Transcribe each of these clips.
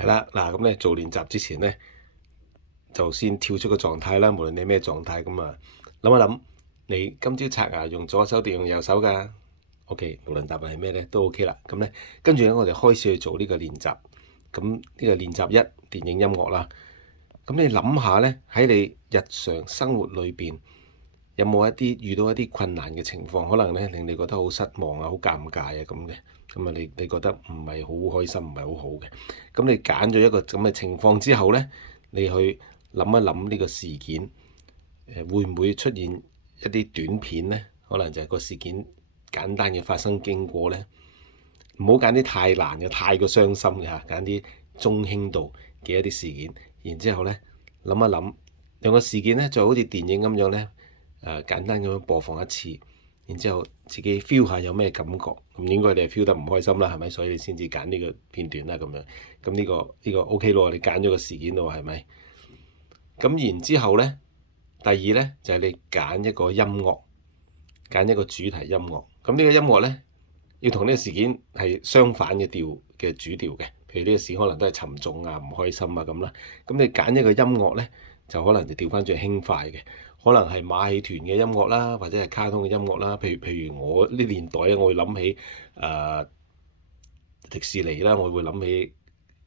係啦，嗱咁咧做練習之前咧，就先跳出個狀態啦。無論你咩狀態，咁啊諗一諗，你今朝刷牙用左手定用右手㗎？OK，無論答案係咩咧都 OK 啦。咁咧跟住咧，我哋開始去做呢個練習。咁呢個練習1，電影音樂啦。咁你諗下咧，喺你日常生活裏邊有冇遇到一啲困難嘅情況，可能咧令你覺得好失望啊、好尷尬啊咁嘅。咁啊，你覺得唔係好開心，唔係好好嘅。咁你揀咗一個咁嘅情況之後咧，你去諗一諗呢個事件，會唔會出現一啲短片咧？可能就係個事件簡單嘅發生經過咧。唔好揀啲太難嘅、太過傷心嘅嚇，揀啲中輕度嘅一啲事件。然之後咧，諗一諗，用個事件咧就好似電影咁樣咧，簡單咁樣播放一次。然之後自己 feel 下有咩感覺。咁應該你係 feel 得唔開心啦，係咪？所以你先至揀呢個片段啦，咁樣。咁呢個 OK 咯，你揀咗個事件咯，係咪？咁然之後咧，第二咧就係你揀一個音樂，揀一個主題音樂。咁呢個音樂咧，要同呢個事件係相反嘅主調嘅。譬如呢個事可能都係沉重啊、唔開心啊咁啦。咁你揀一個音樂咧，就可能就調翻轉輕快嘅，可能係馬戲團嘅音樂啦，或者係卡通嘅音樂啦。譬如我呢年代咧，我會諗起迪士尼啦，我會諗起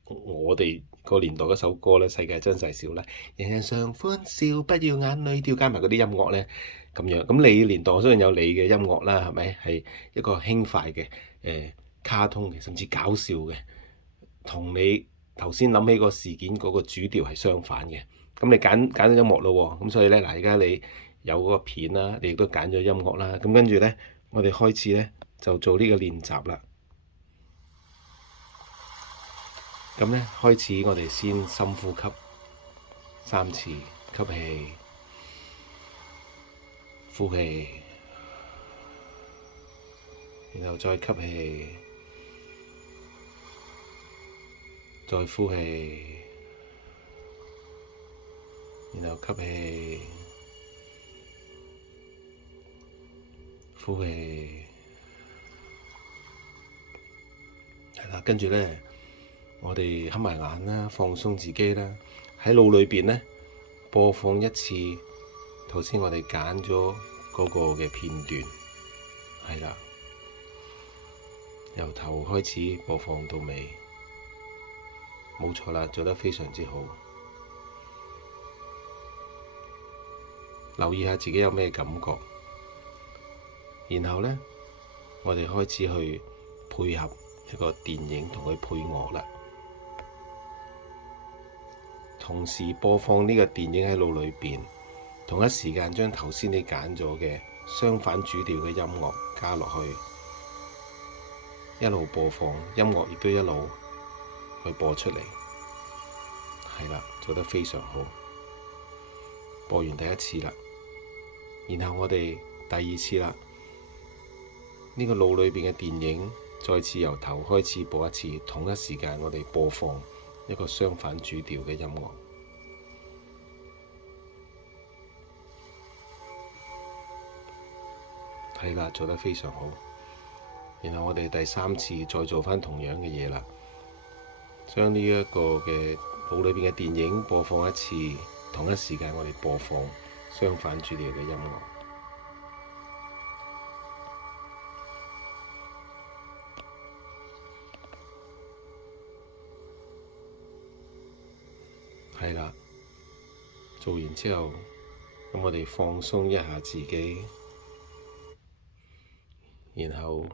我哋個年代嗰首歌咧，《世界真細小》啦，人人常歡笑，不要眼淚掉，加埋嗰啲音樂咧，咁樣。咁你年代我相信有你嘅音樂啦，係咪？係一個輕快嘅、卡通嘅，甚至搞笑嘅，同你頭先諗起個事件嗰個主調係相反嘅。咁你揀咗音樂咯喎，咁所以咧嗱，而家你有嗰個片啦，你亦都揀咗音樂啦。咁跟住咧，我哋開始咧就做呢個練習啦。咁咧開始，我哋先深呼吸3次，吸氣、呼氣，然後再吸氣，再呼氣，然後吸氣、呼氣，係啦，跟住咧。我哋瞌埋眼啦，放鬆自己啦，喺腦裏邊咧播放一次頭先我哋揀咗嗰個嘅片段，係啦，由頭開始播放到尾，冇錯啦，做得非常之好。留意下自己有咩感覺，然後咧我哋開始去配合一個電影同佢配樂啦。同時播放呢個電影喺腦裏邊，同一時間將頭先你揀咗嘅相反主調嘅音樂加落去，一路播放，音樂亦都一路去播出嚟，係啦，做得非常好。播完第一次啦，然後我哋第二次啦，呢個腦裏邊嘅電影再次由頭開始播一次，同一時間我哋播放一個相反主調嘅音樂，係啦，做得非常好。然後我哋第三次再做返同樣嘅嘢啦，將呢一個嘅腦裏邊嘅電影播放一次，同一時間我哋播放相反主調嘅音樂，係啦。做完之後，咁我哋放鬆一下自己，然後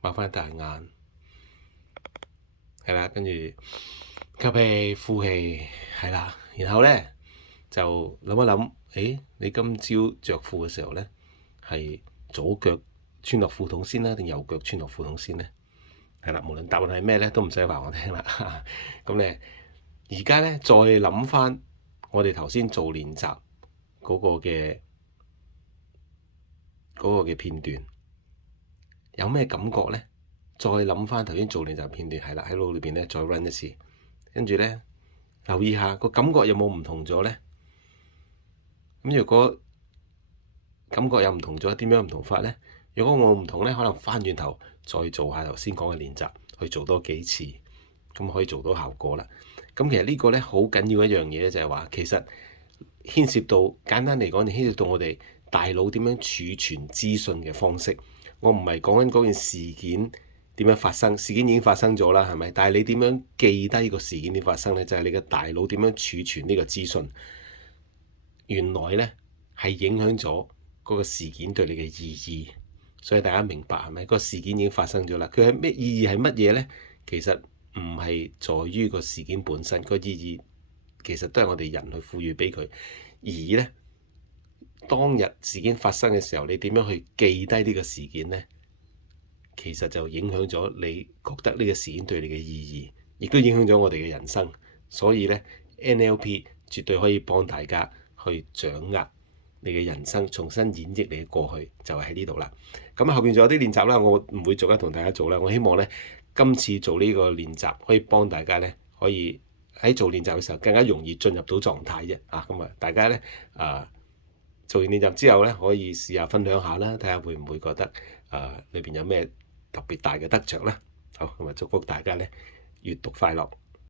擘翻大眼，係啦，跟住吸氣、呼氣，係啦，然後咧就諗一諗，你今朝着褲嘅時候咧，係左腳穿落褲筒先啦，定右腳穿落褲筒先咧？係啦，無論答案係咩咧，都唔使話我聽啦。咁咧，而家咧再諗翻我哋頭先做練習嗰個嘅片段，有咩感覺咧？再諗翻頭先做練習片段，係啦，喺腦裏邊咧再 run 一次，跟住咧留意下個感覺有冇唔同咗咧？咁如果感覺有唔同咗，點樣唔同法咧？如果我唔同咧，可能翻轉頭再做下頭先講嘅練習，去做多幾次，咁可以做到效果啦。咁其實呢個咧好緊要一樣嘢咧，就係話其實牽涉到簡單嚟講，就牽涉到我哋大腦點樣儲存資訊嘅方式。我唔係講緊嗰件事件點樣發生，事件已經發生咗啦，係咪？但係你點樣記低個事件點發生呢？就係你嘅大腦點樣儲存呢個資訊。原來呢係影響咗嗰個事件對你嘅意義。所以大家明白係咪？個事件已經發生咗啦，佢係咩意義係乜嘢呢？其實唔係在於個事件本身，個意義其實都係我哋人去賦予俾佢。而呢，當日事件發生嘅時候，你點樣去記低呢個事件呢？其實就影響咗你覺得呢個事件對你嘅意義，亦都影響咗我哋嘅人生。所以呢，NLP 絕對可以幫大家去掌握你嘅人生，重新演繹你嘅過去，就係喺呢度啦。咁後邊仲有啲練習啦，我唔會逐一同大家做啦。我希望呢，今次做呢個練習可以幫大家呢，可以喺做練習嘅時候更加容易進入到狀態啫。咁啊，大家呢，做完練習之後呢，可以試下分享下啦，睇下會唔會覺得裏邊有咩特別大嘅得着啦。好，咁啊，祝福大家呢，閱讀快樂。